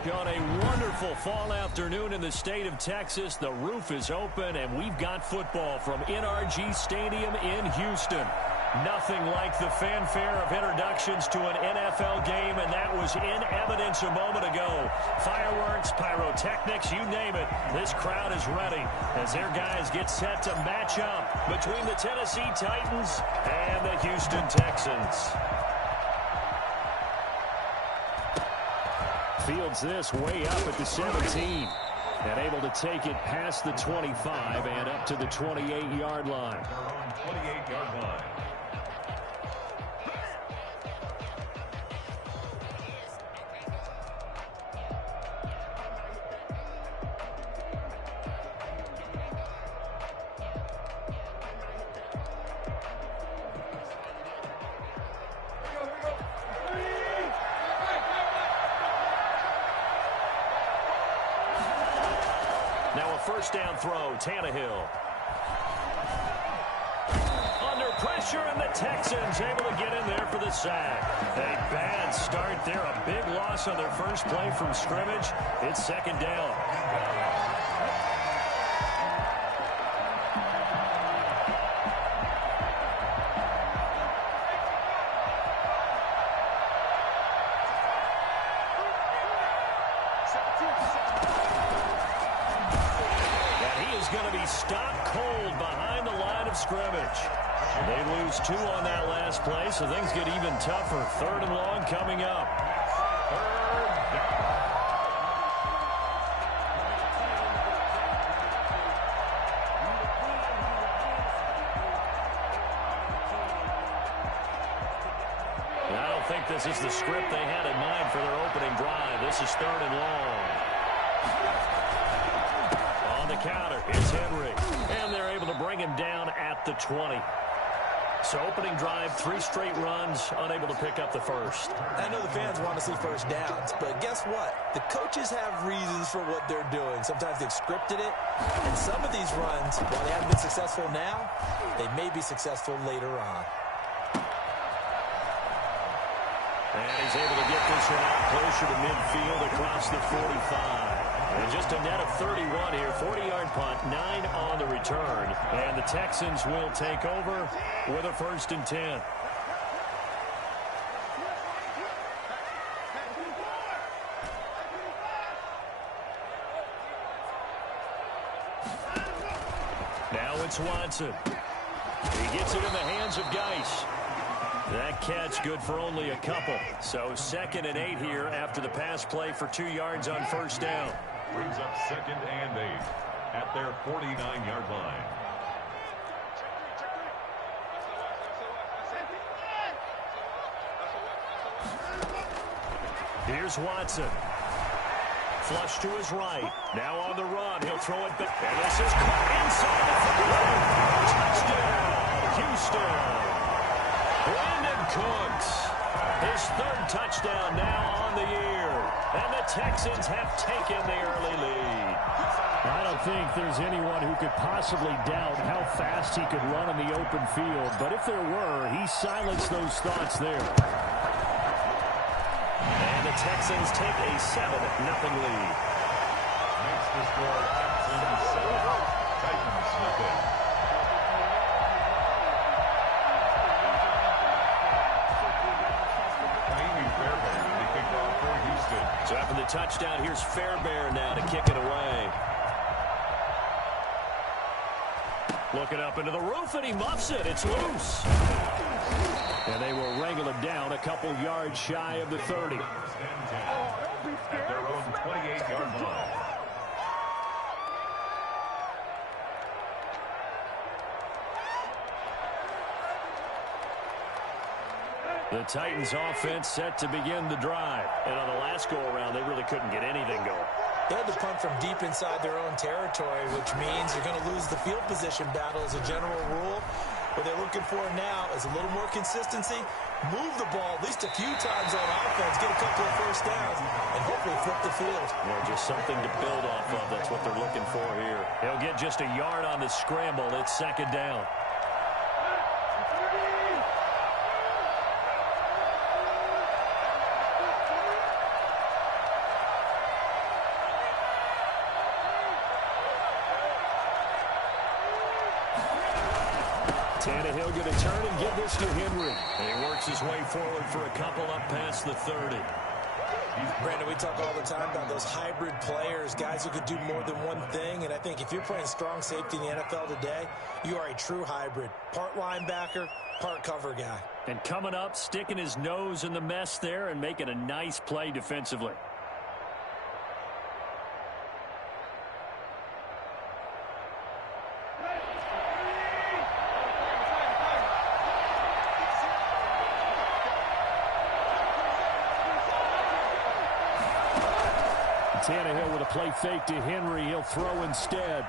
On a wonderful fall afternoon in the state of Texas, the roof is open, and we've got football from NRG Stadium in Houston. Nothing like the fanfare of introductions to an NFL game, and that was in evidence a moment ago. Fireworks, pyrotechnics, you name it. This crowd is ready as their guys get set to match up between the Tennessee Titans and the Houston Texans. Fields this way up at the 17. And able to take it past the 25 and up to the 28-yard line. 28-yard line. Now a first down throw, Tannehill. Under pressure, and the Texans able to get in there for the sack. A bad start there, a big loss on their first play from scrimmage. It's second down. Stopped cold behind the line of scrimmage. They lose 2 on that last play, so things get even tougher. Third and long coming up. I don't think this is the script they had in mind for their opening drive. This is third and long. The counter, it's Henry, and they're able to bring him down at the 20. So opening drive, 3 straight runs, unable to pick up the first. I know the fans want to see first downs, but guess what? The coaches have reasons for what they're doing. Sometimes they've scripted it, and some of these runs, while they haven't been successful now, they may be successful later on. And he's able to get this one out closer to midfield across the 45. And just a net of 31 here, 40-yard punt, 9 on the return. And the Texans will take over with a first and 10. Now it's Watson. He gets it in the hands of Geis. That catch good for only a couple. So second and 8 here after the pass play for 2 yards on first down. Brings up second and 8 at their 49-yard line. Here's Watson. Flush to his right. Now on the run. He'll throw it back. And this is caught inside the 30. Touchdown, Houston. Brandon Cooks, his 3rd touchdown now on the year. And the Texans have taken the early lead. I don't think there's anyone who could possibly doubt how fast he could run in the open field. But if there were, he silenced those thoughts there. And the Texans take a 7-0 lead. Makes the score Texans 7, Titans nothing. So after the touchdown, here's Fairbairn now to kick it away. Looking up into the roof, and he muffs it. It's loose. And they will wrangle him down a couple yards shy of the 30. At their own 28-yard line. The Titans offense set to begin the drive. And on the last go-around, they really couldn't get anything going. They had to punt from deep inside their own territory, which means you're going to lose the field position battle as a general rule. What they're looking for now is a little more consistency, move the ball at least a few times on offense, get a couple of first downs, and hopefully flip the field. Yeah, just something to build off of. That's what they're looking for here. He'll get just a yard on the scramble. It's second down. Tannehill going to turn and give this to Henry. And he works his way forward for a couple up past the 30. Brandon, we talk all the time about those hybrid players, guys who could do more than one thing. And I think if you're playing strong safety in the NFL today, you are a true hybrid. Part linebacker, part cover guy. And coming up, sticking his nose in the mess there and making a nice play defensively. Tannehill with a play fake to Henry. He'll throw instead.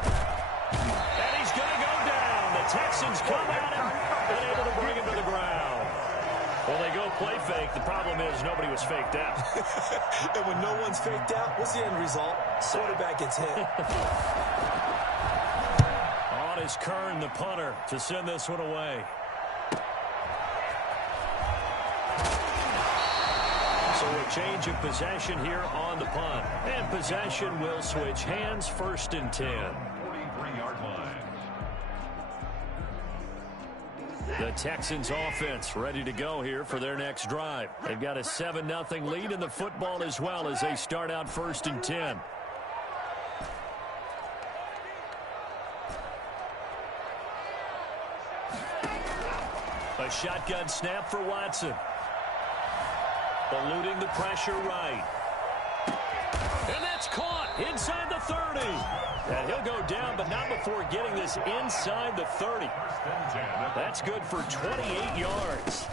And he's going to go down. The Texans come at him and able to bring him to the ground. Well, they go play fake. The problem is nobody was faked out. And when no one's faked out, what's the end result? Quarterback gets hit. On is Kern, the punter, to send this one away. So a change of possession here on the punt. And possession will switch hands, 1st and 10. 43-yard line. The Texans offense ready to go here for their next drive. They've got a 7-0 lead in the football as well as they start out 1st and 10. A shotgun snap for Watson. Eluding the pressure right. And that's caught inside the 30. And he'll go down, but not before getting this inside the 30. That's good for 28 yards.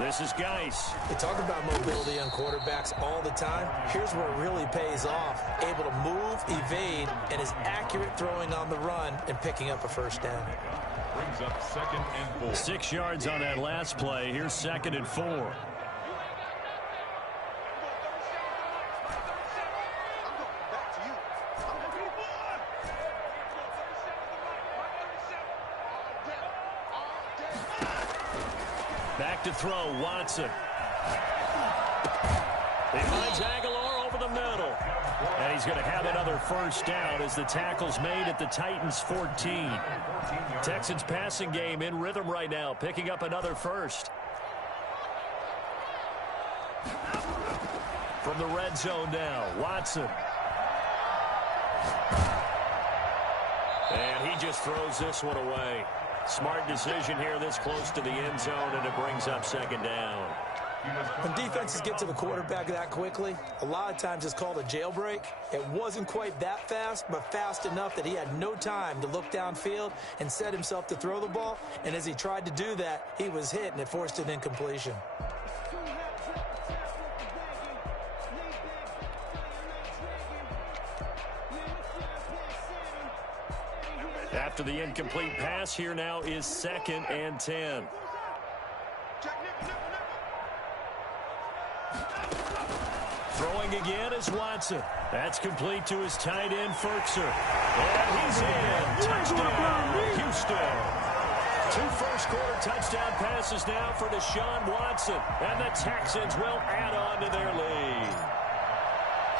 This is Geis. We talk about mobility on quarterbacks all the time. Here's where it really pays off. Able to move, evade, and is accurate throwing on the run and picking up a 1st down. Brings up 2nd and 4. 6 yards on that last play. Here's 2nd and 4. Back to throw, Watson. He finds Aguilar over the middle. And he's going to have another 1st down as the tackle's made at the Titans' 14. Texans passing game in rhythm right now, picking up another 1st. From the red zone now, Watson. And he just throws this one away. Smart decision here this close to the end zone, and it brings up 2nd down. When defenses get to the quarterback that quickly, a lot of times it's called a jailbreak. It wasn't quite that fast, but fast enough that he had no time to look downfield and set himself to throw the ball. And as he tried to do that, he was hit, and it forced an incompletion. After the incomplete pass, here now is 2nd and 10. Throwing again is Watson. That's complete to his tight end, Ferkser. And he's in. Touchdown, Houston. 2 first-quarter touchdown passes now for Deshaun Watson. And the Texans will add on to their lead.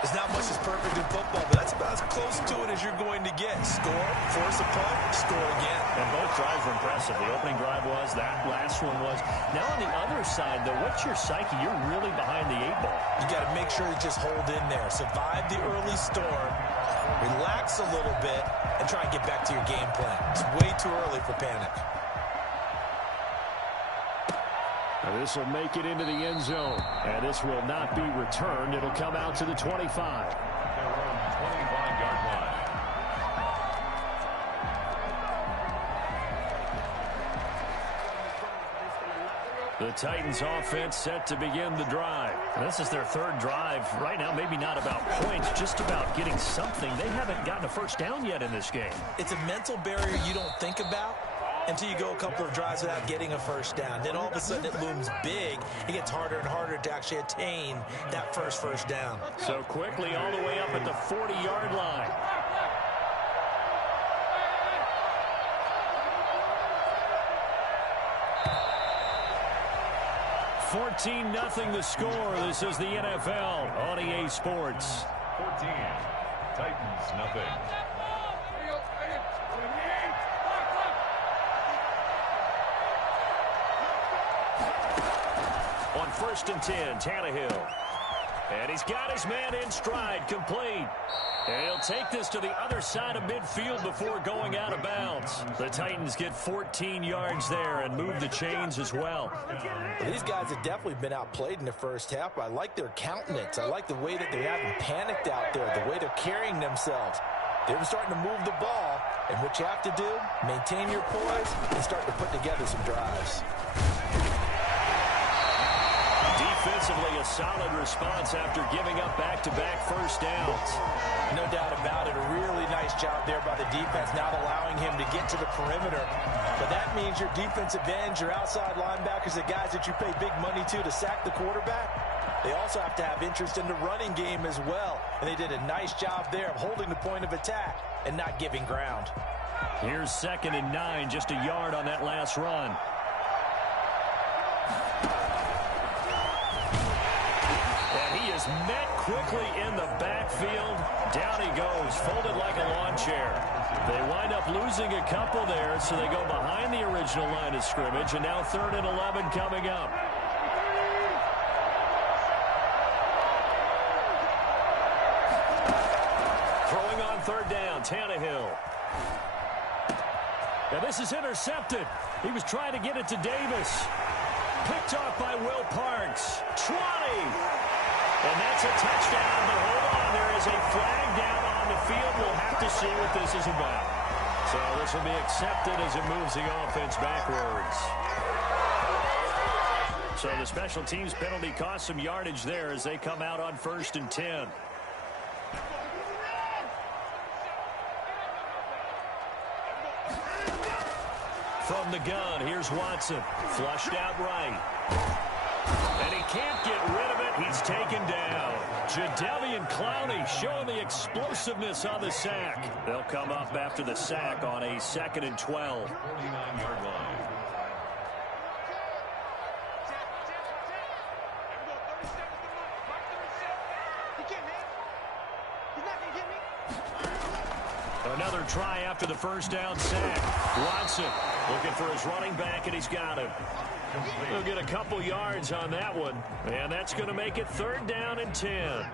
There's not much that's perfect in football, but that's about as close to it as you're going to get. Score, force a punt, score again. And both drives were impressive. The opening drive was, that last one was. Now on the other side, though, what's your psyche? You're really behind the 8-ball. You got to make sure you just hold in there. Survive the early storm, relax a little bit, and try and get back to your game plan. It's way too early for panic. Now this will make it into the end zone. And this will not be returned. It'll come out to the 25. They're on 25-yard line. The Titans offense set to begin the drive. And this is their 3rd drive. Right now, maybe not about points, just about getting something. They haven't gotten a 1st down yet in this game. It's a mental barrier you don't think about until you go a couple of drives without getting a 1st down. Then all of a sudden it looms big. It gets harder and harder to actually attain that first down. So quickly all the way up at the 40-yard line. $14-0 the score. This is the NFL on EA Sports. 14. Titans, nothing. first and 10, Tannehill. And he's got his man in stride, complete. And he'll take this to the other side of midfield before going out of bounds. The Titans get 14 yards there and move the chains as well. These guys have definitely been outplayed in the first half. I like their countenance. I like the way that they haven't panicked out there, the way they're carrying themselves. They're starting to move the ball, and what you have to do, maintain your poise and start to put together some drives. Defensively, a solid response after giving up back-to-back first downs. No doubt about it. A really nice job there by the defense, not allowing him to get to the perimeter. But that means your defensive ends, your outside linebackers, the guys that you pay big money to sack the quarterback, they also have to have interest in the running game as well. And they did a nice job there of holding the point of attack and not giving ground. Here's 2nd and 9, just a yard on that last run. Met quickly in the backfield. Down he goes, folded like a lawn chair. They wind up losing a couple there, so they go behind the original line of scrimmage, and now 3rd and 11 coming up. Throwing on 3rd down, Tannehill. Now this is intercepted. He was trying to get it to Davis. Picked off by Will Parks. 20. And that's a touchdown, but hold on, there is a flag down on the field. We'll have to see what this is about. So this will be accepted as it moves the offense backwards. So the special teams penalty cost some yardage there as they come out on 1st and 10. From the gun, here's Watson. Flushed out right. And he can't get rid of it. He's taken down. Jadeveon Clowney showing the explosiveness on the sack. They'll come up after the sack on a 2nd and 12. 49-yard line. Another try after the first down sack. Watson looking for his running back, and he's got him. They'll get a couple yards on that one, and that's going to make it 3rd down and 10. And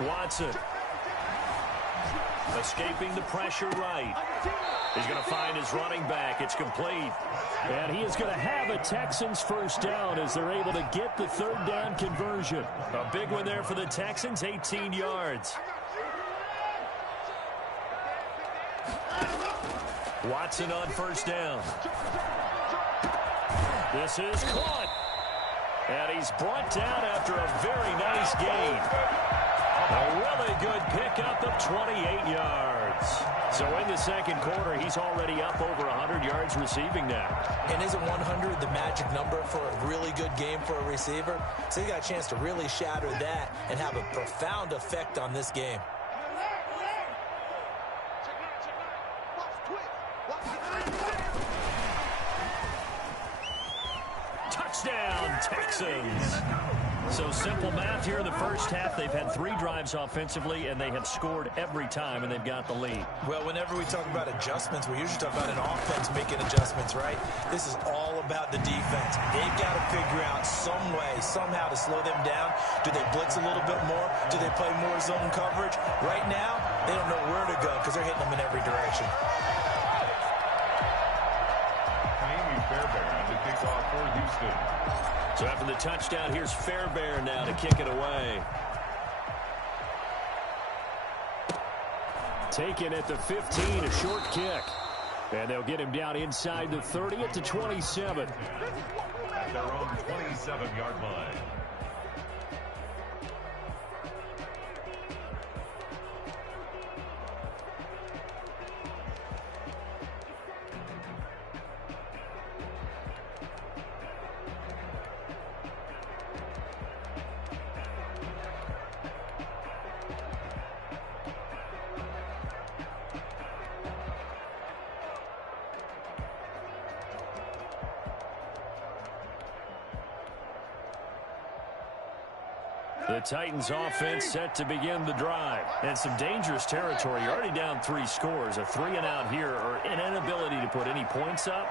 10. Watson escaping the pressure right. He's going to find his running back. It's complete. And he is going to have a Texans first down as they're able to get the 3rd down conversion. A big one there for the Texans, 18 yards. Watson on 1st down. This is caught. And he's brought down after a very nice gain. A really good pickup of 28 yards. So in the 2nd quarter, he's already up over 100 yards receiving now. And isn't 100 the magic number for a really good game for a receiver? So he got a chance to really shatter that and have a profound effect on this game. Touchdown, Texans. So simple math here in the first half. They've had 3 drives offensively, and they have scored every time, and they've got the lead. Well, whenever we talk about adjustments, we usually talk about an offense making adjustments, right? This is all about the defense. They've got to figure out some way, somehow to slow them down. Do they blitz a little bit more? Do they play more zone coverage? Right now, they don't know where to go because they're hitting them in every direction. Fairbairn on the kickoff for Houston. So after the touchdown, here's Fairbairn now to kick it away. Taken at the 15, a short kick. And they'll get him down inside the 30 at the 27. At their own 27-yard line. The Titans offense set to begin the drive. And some dangerous territory. You're already down 3 scores. A 3-and-out here or an inability to put any points up.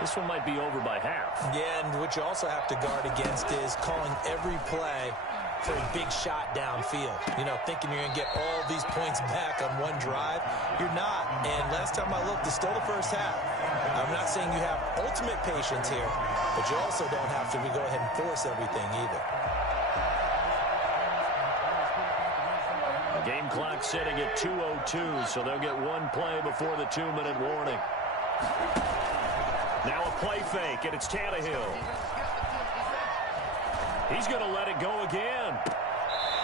This one might be over by half. Yeah, and what you also have to guard against is calling every play for a big shot downfield. You know, thinking you're going to get all these points back on one drive. You're not. And last time I looked, it's still the first half. I'm not saying you have ultimate patience here, but you also don't have to go ahead and force everything either. The game clock sitting at 2:02, so they'll get one play before the 2-minute warning. Now a play fake, and it's Tannehill. He's going to let it go again.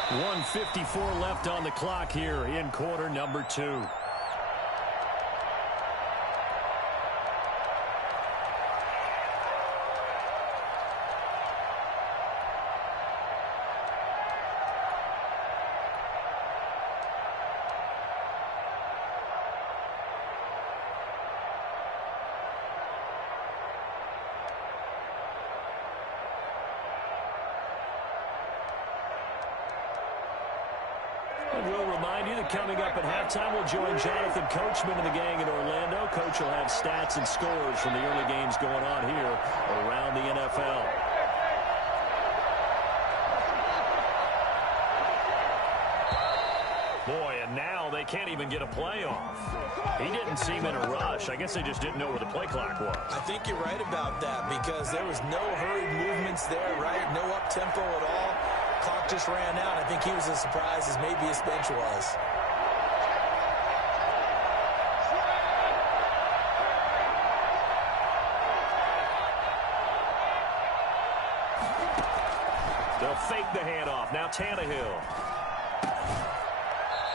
1:54 left on the clock here in quarter number 2. We'll remind you that coming up at halftime, we'll join Jonathan Coachman and the gang in Orlando. Coach will have stats and scores from the early games going on here around the NFL. Boy, and now they can't even get a play off. He didn't seem in a rush. I guess they just didn't know where the play clock was. I think you're right about that because there was no hurried movements there, right? No up-tempo at all. Clock just ran out. I think he was as surprised as maybe his bench was. They'll fake the handoff. Now Tannehill.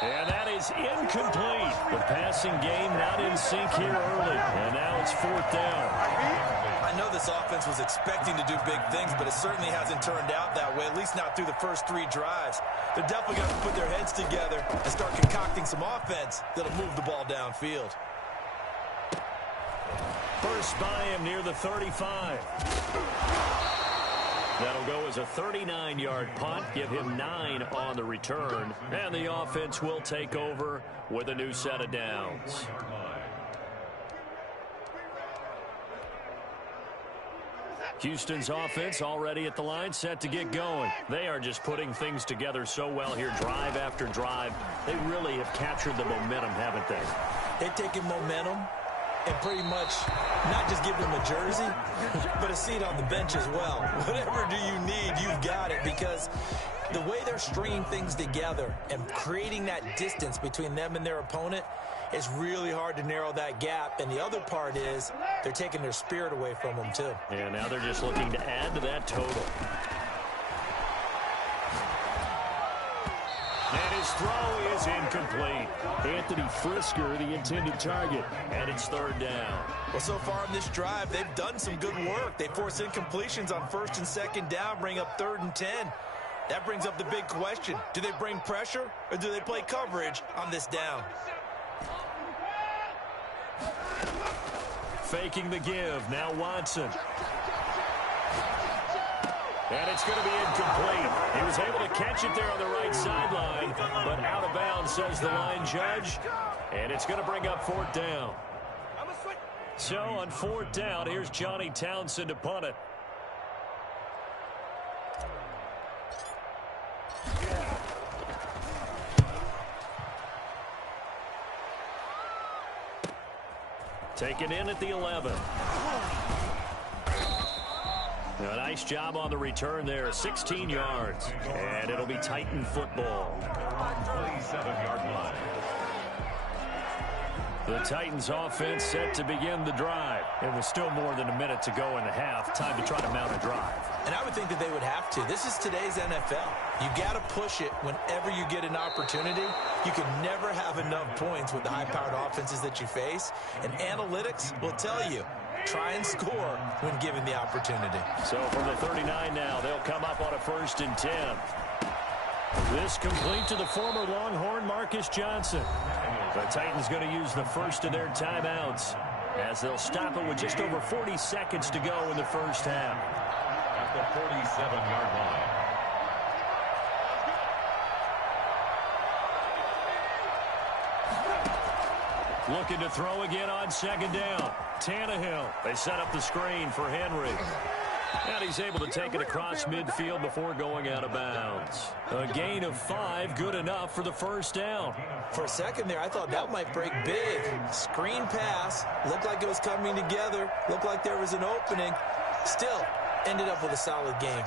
And that is incomplete. The passing game not in sync here early. And now it's 4th down. I know this offense was expecting to do big things, but it certainly hasn't turned out that way, at least not through the first 3 drives. They're definitely going to put their heads together and start concocting some offense that'll move the ball downfield. First by him near the 35. That'll go as a 39-yard punt, give him 9 on the return, and the offense will take over with a new set of downs. Houston's offense already at the line, set to get going. They are just putting things together so well here, drive after drive. They really have captured the momentum, haven't they? They've taken momentum and pretty much not just give them a jersey, but a seat on the bench as well. Whatever do you need, you've got it, because the way they're stringing things together and creating that distance between them and their opponent, it's really hard to narrow that gap. And the other part is they're taking their spirit away from them, too. And now they're just looking to add to that total. And his throw is incomplete. Anthony Frisker, the intended target, and it's 3rd down. Well, so far in this drive, they've done some good work. They force incompletions on 1st and 2nd down, bring up 3rd and 10. That brings up the big question. Do they bring pressure or do they play coverage on this down? Faking the give. Now Watson. And it's going to be incomplete. He was able to catch it there on the right sideline, but out of bounds, says the line judge. And it's going to bring up 4th down. So on 4th down, here's Johnny Townsend to punt it. Taken in at the 11. A nice job on the return there, 16 yards. And it'll be Titan football. 27-yard line. The Titans offense set to begin the drive. And with still more than a minute to go in the half, time to try to mount a drive. And I would think that they would have to. This is today's NFL. You got to push it whenever you get an opportunity. You can never have enough points with the high-powered offenses that you face. And analytics will tell you, try and score when given the opportunity. So from the 39 now, they'll come up on a 1st and 10. This complete to the former Longhorn Marcus Johnson. The Titans going to use the first of their timeouts as they'll stop it with just over 40 seconds to go in the first half. At the 47-yard line. Looking to throw again on second down. Tannehill. They set up the screen for Henry. And he's able to take it across midfield before going out of bounds. A gain of 5, good enough for the first down. For a second there, I thought that might break big. Screen pass. Looked like it was coming together. Looked like there was an opening. Still, ended up with a solid game.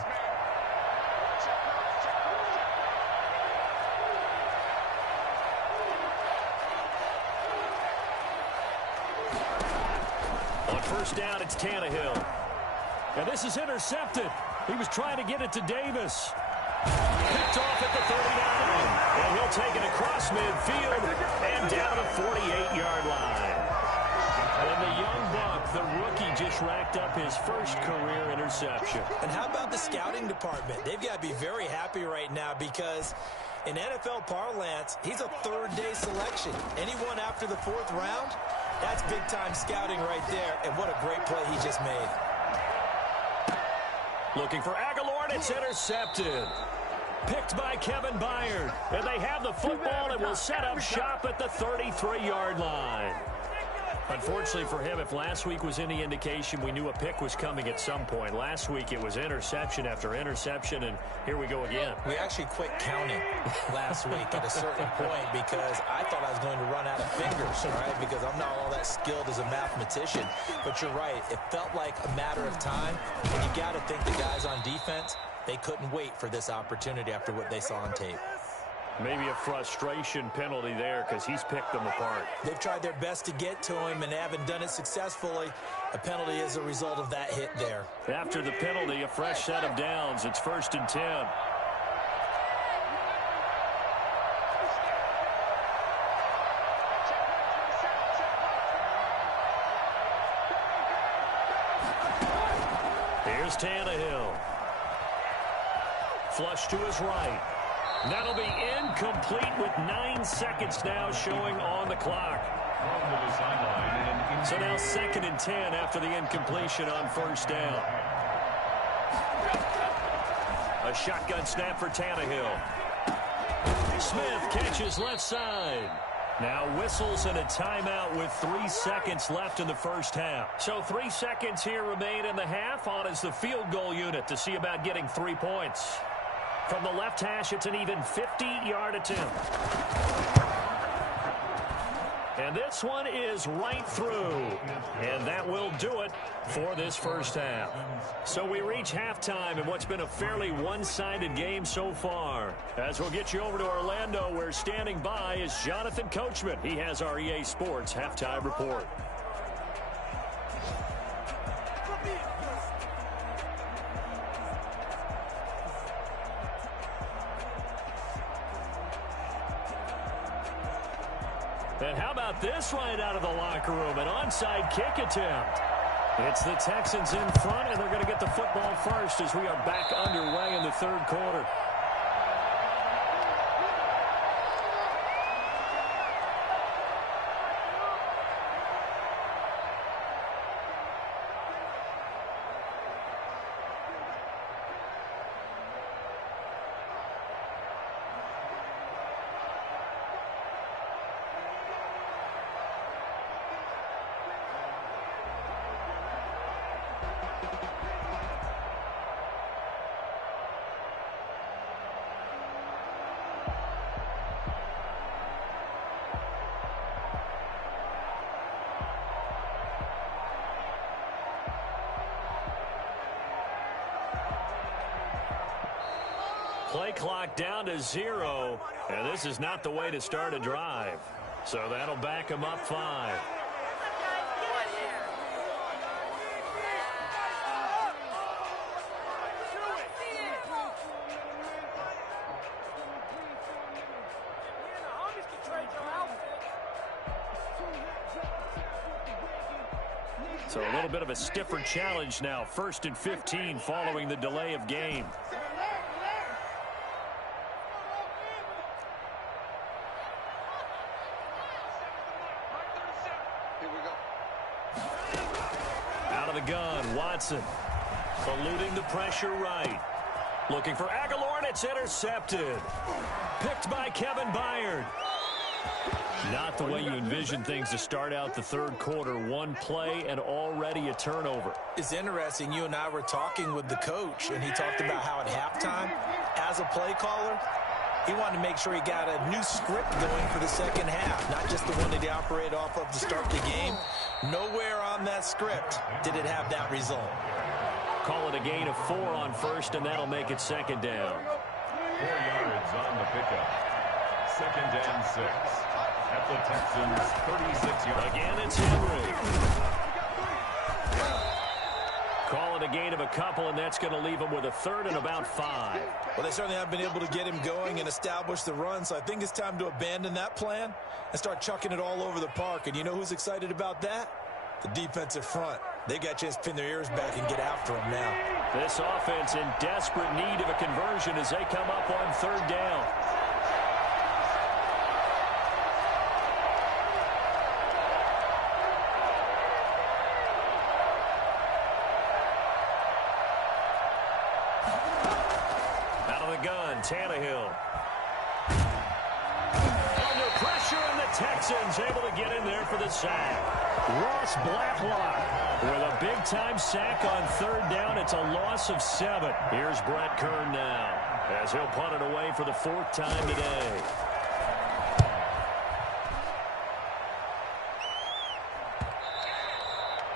On first down, it's Tannehill. And this is intercepted. He was trying to get it to Davis. Picked off at the 39. And he'll take it across midfield and down to the 48-yard line. And the young buck, the rookie, just racked up his first career interception. And how about the scouting department? They've got to be very happy right now because in NFL parlance, he's a third-day selection. Anyone after the 4th round, that's big-time scouting right there. And what a great play he just made. Looking for Aguilar, and it's intercepted. Picked by Kevin Byard. And they have the football and will set up shop at the 33-yard line. Unfortunately for him, if last week was any indication, we knew a pick was coming at some point. Last week it was interception after interception, and here we go again. We actually quit counting last week at a certain point because I thought I was going to run out of fingers, right? Because I'm not all that skilled as a mathematician. But you're right. It felt like a matter of time, and you got to think the guys on defense, they couldn't wait for this opportunity after what they saw on tape. Maybe a frustration penalty there because he's picked them apart. They've tried their best to get to him and haven't done it successfully. A penalty is a result of that hit there. After the penalty, a fresh set of downs. It's 1st and 10. Here's Tannehill. Flush to his right. That'll be incomplete with 9 seconds now showing on the clock. So now 2nd and 10 after the incompletion on first down. A shotgun snap for Tannehill. Smith catches left side. Now whistles and a timeout with 3 seconds left in the first half. So 3 seconds here remain in the half. On is the field goal unit to see about getting 3 points. From the left hash, it's an even 50-yard attempt. And this one is right through. And that will do it for this first half. So we reach halftime in what's been a fairly one-sided game so far. As we'll get you over to Orlando, where standing by is Jonathan Coachman. He has our EA Sports halftime report. And how about this right out of the locker room? An onside kick attempt. It's the Texans in front, and they're going to get the football first as we are back underway in the 3rd quarter. Play clock down to 0, and this is not the way to start a drive. So that'll back them up 5. So a little bit of a stiffer challenge now. 1st and 15 following the delay of game. Gun, Watson eluding the pressure right. Looking for Aguilar, and it's intercepted. Picked by Kevin Byard. Not the way you envision things to start out the third quarter. One play and already a turnover. It's interesting. You and I were talking with the coach, and he talked about how at halftime, as a play caller, he wanted to make sure he got a new script going for the second half, not just the one that he operated off of to start the game. Nowhere on that script did it have that result. Call it a gain of 4 on first, and that'll make it second down. 4 yards on the pickup. Second and 6. At the Texans' 36 yards. Again, it's Henry. Call it a gain of a couple, and that's going to leave him with a third and about 5. Well, they certainly have been able to get him going and establish the run, so I think it's time to abandon that plan and start chucking it all over the park. And you know who's excited about that? The defensive front. They got a chance to pin their ears back and get after him now. This offense in desperate need of a conversion as they come up on third down. Out of the gun, Tannehill. Under pressure, and the Texans able to get in there for the sack. Ross Blacklock with a big-time sack on third down. It's a loss of 7. Here's Brett Kern now as he'll punt it away for the 4th time today.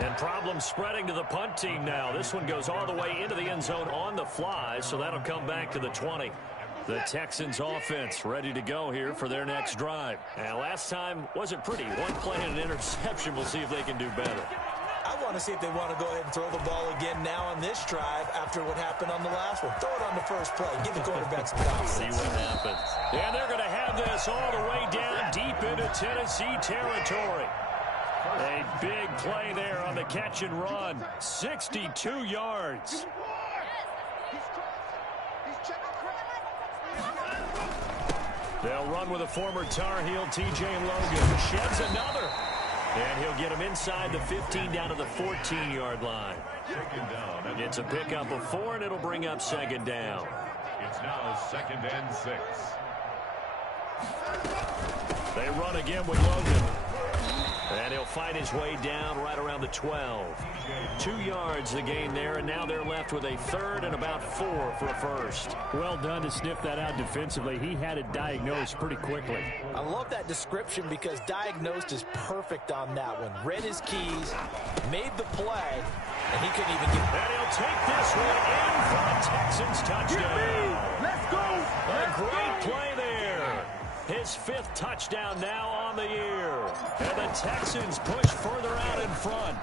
And problems spreading to the punt team now. This one goes all the way into the end zone on the fly, so that'll come back to the 20. The Texans offense ready to go here for their next drive. And last time wasn't pretty. One play and an interception. We'll see if they can do better. I want to see if they want to go ahead and throw the ball again now on this drive after what happened on the last one. Throw it on the first play. Give the quarterback some confidence. See what happens. And they're going to have this all the way down deep into Tennessee territory. A big play there on the catch and run. 62 yards. They'll run with a former Tar Heel, T.J. Logan. Sheds another. And he'll get him inside the 15 down to the 14-yard line. It's a pickup of 4, and it'll bring up second down. It's now second and 6. They run again with Logan. And he'll fight his way down right around the 12. 2 yards the gain there, and now they're left with a third and about 4 for a first. Well done to sniff that out defensively. He had it diagnosed pretty quickly. I love that description because diagnosed is perfect on that one. Read his keys, made the play, and he couldn't even get it. And he'll take this one in for a Texans touchdown. Let's go. A great play there. His 5th touchdown now on the year. And the Texans push further out in front.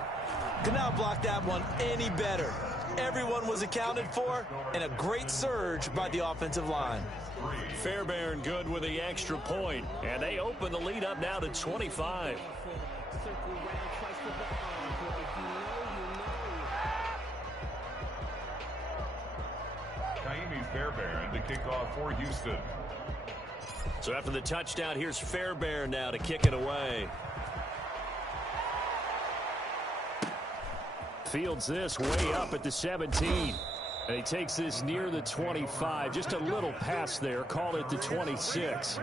Could not block that one any better. Everyone was accounted for, and a great surge by the offensive line. Fairbairn good with the extra point, and they open the lead up now to 25. Kaimi Fairbairn to kick off for Houston. So after the touchdown, here's Fairbairn now to kick it away. Fields this way up at the 17. And he takes this near the 25. Just a little pass there. Call it the 26.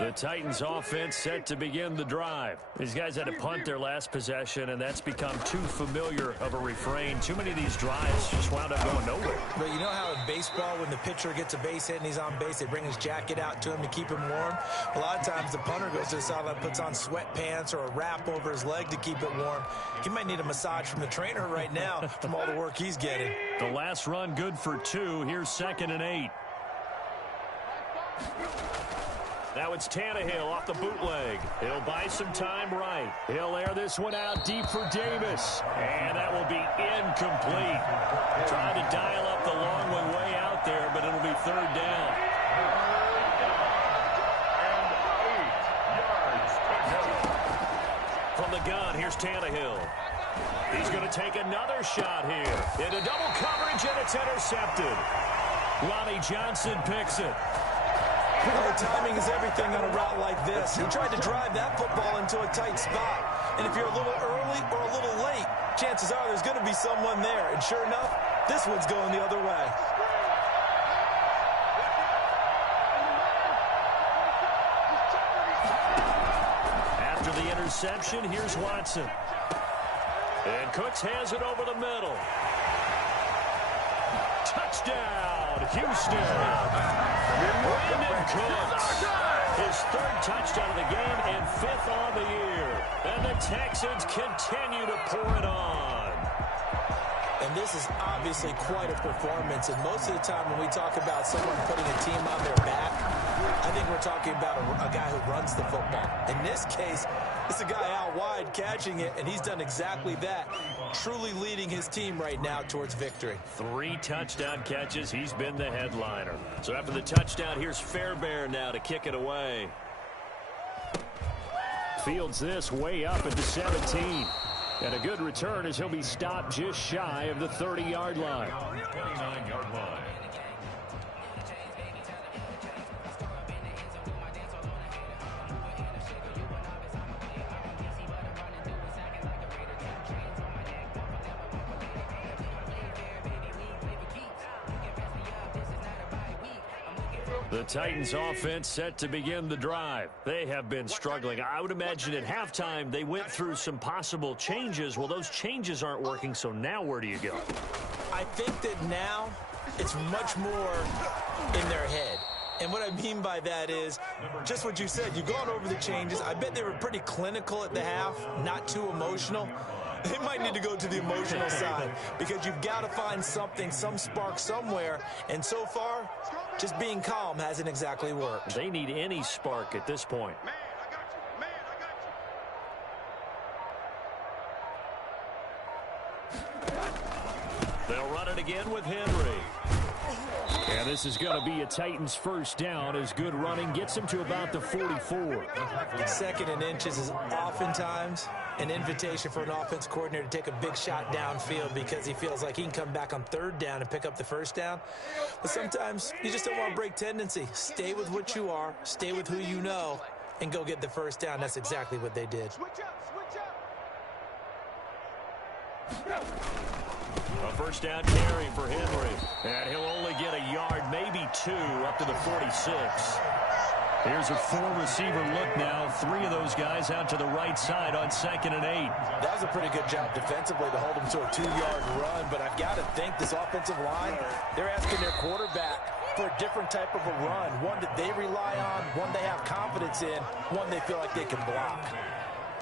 The Titans offense set to begin the drive. These guys had to punt their last possession, and that's become too familiar of a refrain. Too many of these drives just wound up going nowhere. But you know how in baseball, when the pitcher gets a base hit and he's on base, they bring his jacket out to him to keep him warm? A lot of times the punter goes to the sideline, puts on sweatpants or a wrap over his leg to keep it warm. He might need a massage from the trainer right now from all the work he's getting. The last run good for 2. Here's 2nd and 8. Now it's Tannehill off the bootleg. He'll buy some time right. He'll air this one out deep for Davis. And that will be incomplete. Trying to dial up the long one way out there, but it'll be 3rd down. From the gun, here's Tannehill. He's going to take another shot here. Into double coverage, and it's intercepted. Ronnie Johnson picks it. Well, timing is everything on a route like this. He tried to drive that football into a tight spot. And if you're a little early or a little late, chances are there's going to be someone there. And sure enough, this one's going the other way. After the interception, here's Watson. And Cooks has it over the middle. Touchdown, Houston. Brandon Cooks. His third touchdown of the game and fifth on the year. And the Texans continue to pour it on. And this is obviously quite a performance. And most of the time when we talk about someone putting a team on their back, I think we're talking about a guy who runs the football. In this case, it's a guy out wide catching it, and he's done exactly that, truly leading his team right now towards victory. 3 touchdown catches. He's been the headliner. So after the touchdown, here's Fairbairn now to kick it away. Fields this way up at the 17. And a good return as he'll be stopped just shy of the 30-yard line. 29-yard line. The Titans offense set to begin the drive. They have been struggling. I would imagine at halftime they went through some possible changes. Well, those changes aren't working, so now where do you go? I think that now it's much more in their head. And what I mean by that is just what you said. You've gone over the changes. I bet they were pretty clinical at the half, not too emotional. They might need to go to the emotional side because you've got to find something, some spark somewhere. And so far, just being calm hasn't exactly worked. They need any spark at this point. Man, I got you. Man, I got you. They'll run it again with Henry. And this is going to be a Titans first down as good running gets him to about the 44. Second and inches is oftentimes an invitation for an offense coordinator to take a big shot downfield because he feels like he can come back on third down and pick up the first down. But sometimes you just don't want to break tendency. Stay with what you are, stay with who you know, and go get the first down. That's exactly what they did. Switch up, switch up. A first down carry for Henry. And he'll only get a yard, maybe 2, up to the 46. Here's a 4-receiver look now. 3 of those guys out to the right side on 2nd and 8. That was a pretty good job defensively to hold him to a 2-yard run, but I've got to think this offensive line, they're asking their quarterback for a different type of a run, one that they rely on, one they have confidence in, one they feel like they can block.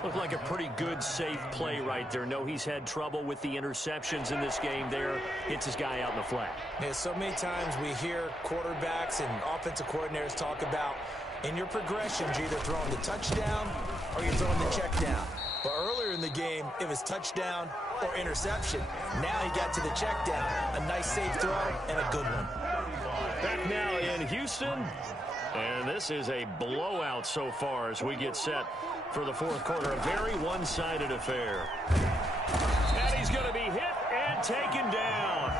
Looked like a pretty good, safe play right there. No, he's had trouble with the interceptions in this game there. Hits his guy out in the flat. Yeah, so many times we hear quarterbacks and offensive coordinators talk about in your progressions, you're either throwing the touchdown or you're throwing the check down. But earlier in the game, it was touchdown or interception. Now he got to the check down. A nice safe throw and a good one. Back now in Houston. And this is a blowout so far as we get set for the fourth quarter. A very one-sided affair. And he's going to be hit and taken down.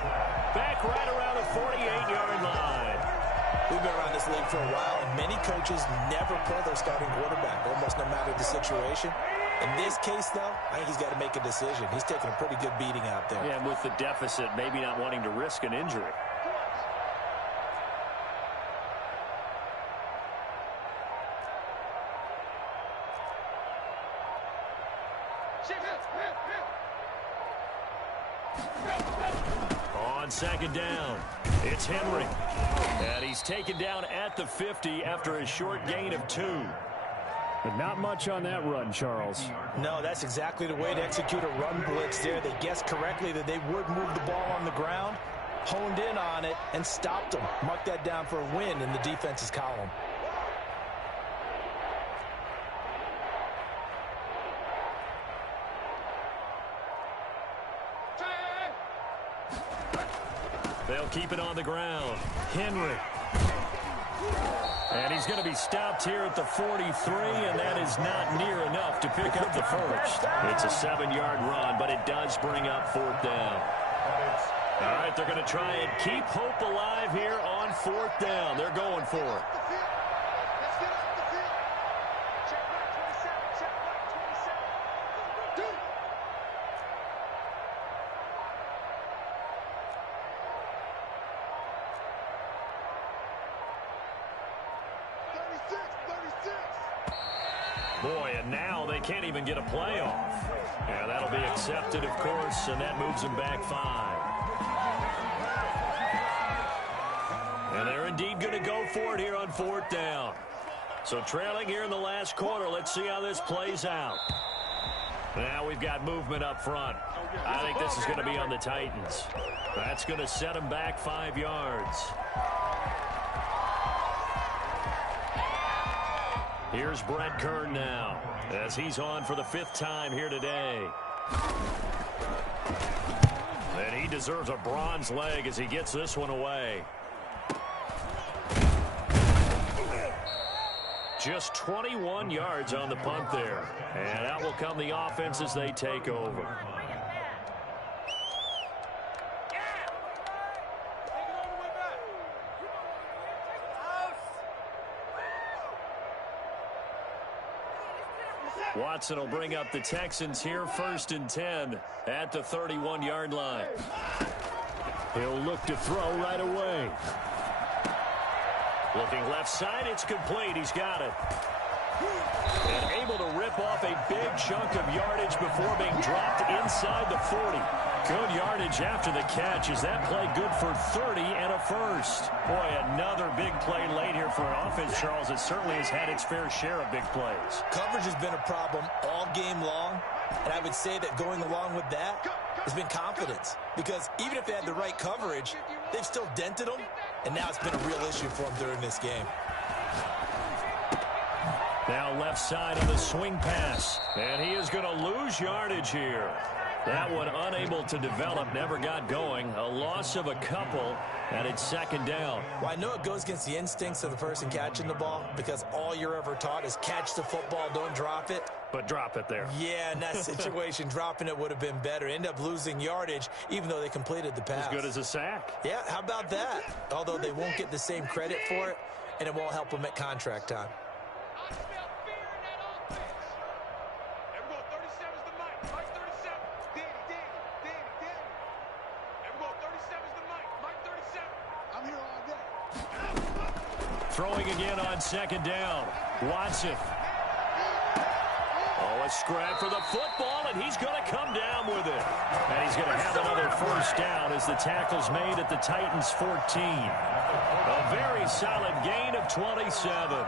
Back right around the 48-yard line. We've been around this league for a while, and many coaches never pull their starting quarterback, almost no matter the situation. In this case, though, I think he's got to make a decision. He's taking a pretty good beating out there. Yeah, and with the deficit, maybe not wanting to risk an injury. On 2nd down, it's Henry. And he's taken down at the 50 after a short gain of 2. But not much on that run, Charles. No, that's exactly the way to execute a run blitz there. They guessed correctly that they would move the ball on the ground, honed in on it, and stopped them. Mark that down for a win in the defense's column. They'll keep it on the ground. Henry. And he's going to be stopped here at the 43, and that is not near enough to pick up the first. It's a 7-yard run, but it does bring up 4th down. All right, they're going to try and keep hope alive here on 4th down. They're going for it. now they can't even get a playoff. Yeah, that'll be accepted, of course, and that moves them back 5. And they're indeed going to go for it here on 4th down. So trailing here in the last quarter, let's see how this plays out. Now we've got movement up front. I think this is going to be on the Titans. That's going to set them back 5 yards. Here's Brett Kern now, as he's on for the 5th time here today. And he deserves a bronze leg as he gets this one away. Just 21 yards on the punt there. And out will come the offense as they take over. Watson will bring up the Texans here, 1st and 10 at the 31-yard line. He'll look to throw right away. Looking left side, it's complete. He's got it. And able to rip off a big chunk of yardage before being dropped inside the 40. Good yardage after the catch. Is that play good for 30 and a first? Boy, another big play late here for an offense, Charles. It certainly has had its fair share of big plays. Coverage has been a problem all game long, and I would say that going along with that has been confidence. Because even if they had the right coverage, they've still dented them, and now it's been a real issue for them during this game. Now left side of the swing pass, and he is going to lose yardage here. That one unable to develop, never got going. A loss of a couple, and it's 2nd down. Well, I know it goes against the instincts of the person catching the ball because all you're ever taught is catch the football, don't drop it. But drop it there. Yeah, in that situation, dropping it would have been better. End up losing yardage, even though they completed the pass. As good as a sack. Yeah, how about that? Although they won't get the same credit for it, and it won't help them at contract time. Throwing again on 2nd down. Watson. Oh, a scrap for the football, and he's going to come down with it. And he's going to have another 1st down as the tackle's made at the Titans' 14. A very solid gain of 27.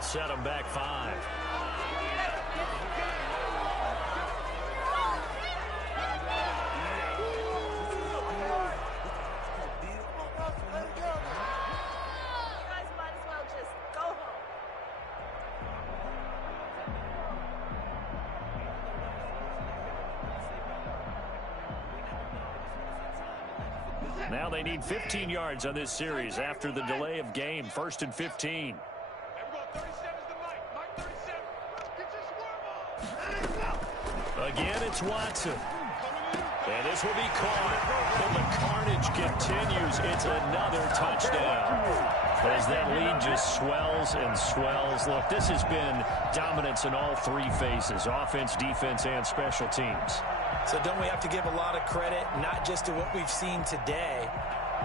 Set them back 5. Now they need 15 yards on this series after the delay of game. 1st and 15. Again, it's Watson. And this will be caught. And the carnage continues. It's another touchdown. As that lead just swells and swells. Look, this has been dominance in all 3 phases. Offense, defense, and special teams. So don't we have to give a lot of credit, not just to what we've seen today,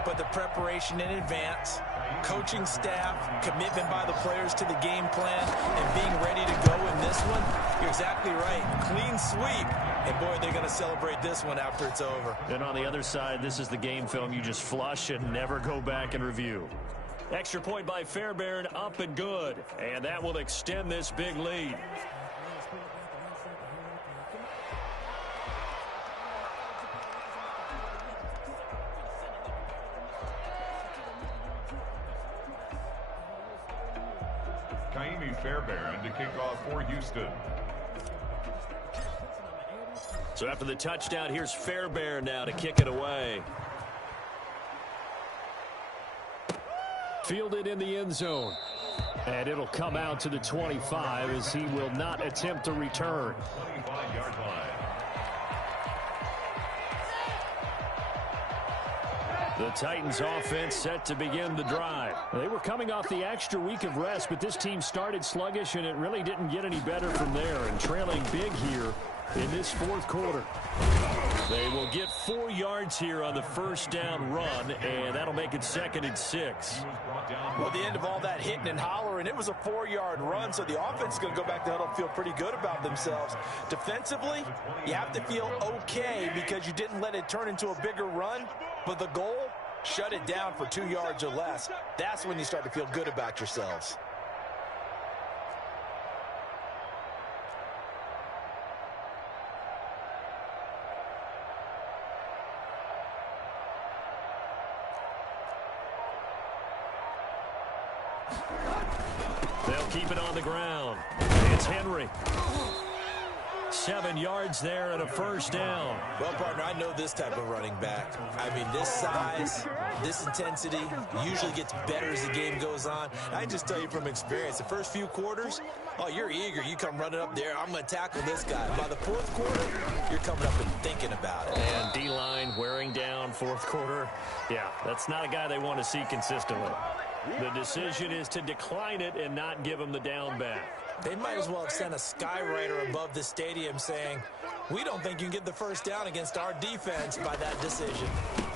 but the preparation in advance, coaching staff, commitment by the players to the game plan, and being ready to go in this one? You're exactly right. Clean sweep. And, boy, they're going to celebrate this one after it's over. And on the other side, this is the game film you just flush and never go back and review. Extra point by Fairbairn, up and good. And that will extend this big lead. Fairbairn to kick off for Houston. So after the touchdown, here's Fairbairn now to kick it away. Fielded in the end zone. And it'll come out to the 25 as he will not attempt to return. 25-yard line. The Titans offense set to begin the drive. They were coming off the extra week of rest, but this team started sluggish, and it really didn't get any better from there, and trailing big here in this fourth quarter. They will get 4 yards here on the first down run, and that'll make it 2nd and 6. Well, at the end of all that hitting and hollering, it was a 4-yard run, so the offense is going to go back to huddle and feel pretty good about themselves. Defensively, you have to feel okay because you didn't let it turn into a bigger run, but the goal, shut it down for 2 yards or less. That's when you start to feel good about yourselves. They'll keep it on the ground. It's Henry. 7 yards there and a first down. Well, partner, I know this type of running back. I mean, this size, this intensity usually gets better as the game goes on. I can just tell you from experience, the first few quarters, oh, you're eager. You come running up there, I'm going to tackle this guy. By the fourth quarter, you're coming up and thinking about it. And D-line wearing down fourth quarter. Yeah, that's not a guy they want to see consistently. The decision is to decline it and not give him the down back. They might as well have sent a skywriter above the stadium saying, we don't think you can get the first down against our defense by that decision.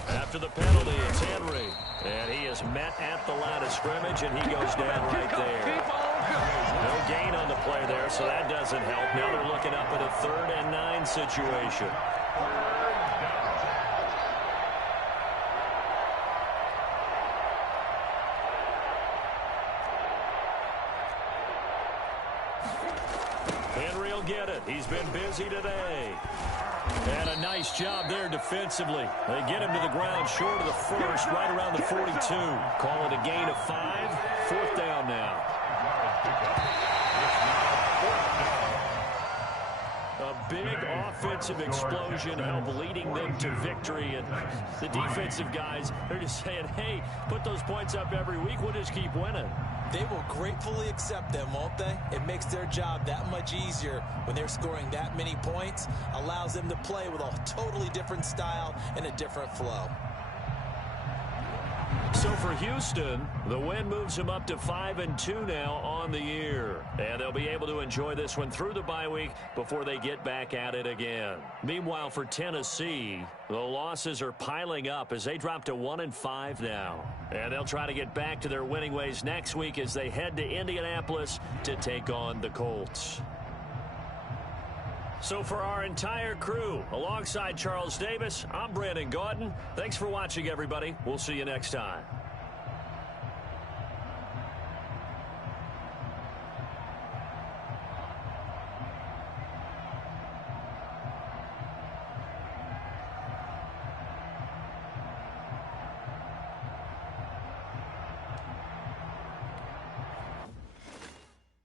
After the penalty, it's Henry. And he is met at the line of scrimmage, and he goes down right there. No gain on the play there, so that doesn't help. Now they're looking up at a 3rd and 9 situation. Henry will get it. He's been busy today. And a nice job there defensively. They get him to the ground short of the first, right around the 42. Call it a gain of 5. 4th down now. A big offensive explosion help leading them to victory. And the defensive guys, they're just saying, hey, put those points up every week. We'll just keep winning. They will gratefully accept them, won't they? It makes their job that much easier when they're scoring that many points. Allows them to play with a totally different style and a different flow. So for Houston, the win moves them up to 5-2 now on the year. And they'll be able to enjoy this one through the bye week before they get back at it again. Meanwhile, for Tennessee, the losses are piling up as they drop to 1-5 now. And they'll try to get back to their winning ways next week as they head to Indianapolis to take on the Colts. So for our entire crew, alongside Charles Davis, I'm Brandon Gaudin. Thanks for watching, everybody. We'll see you next time.